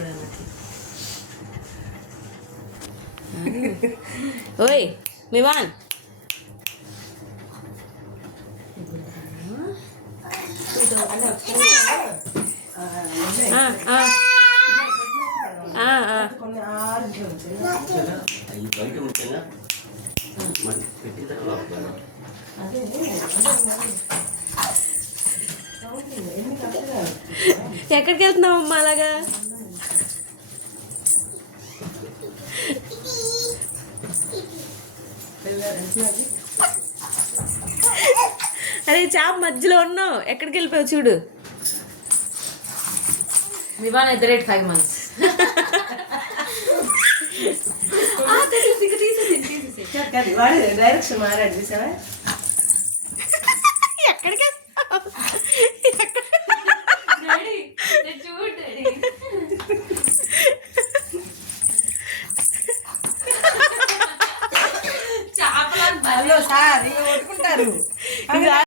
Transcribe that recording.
ఇప్పుడు అన్నట్లు. ఓయ్ మివాన్ ఎక్కడికి వెళ్తున్నావమ్మా అలాగా? అరే చాప మధ్యలో ఉన్నావు, ఎక్కడికి వెళ్ళిపోయావు చూడు. మివాన్ ఎట్ ద రేట్ 5 months. వాడు డైరెక్షన్ మారాడు చూసావా? ఎక్కడికి చేపలు సార్ కొట్టుకుంటారు.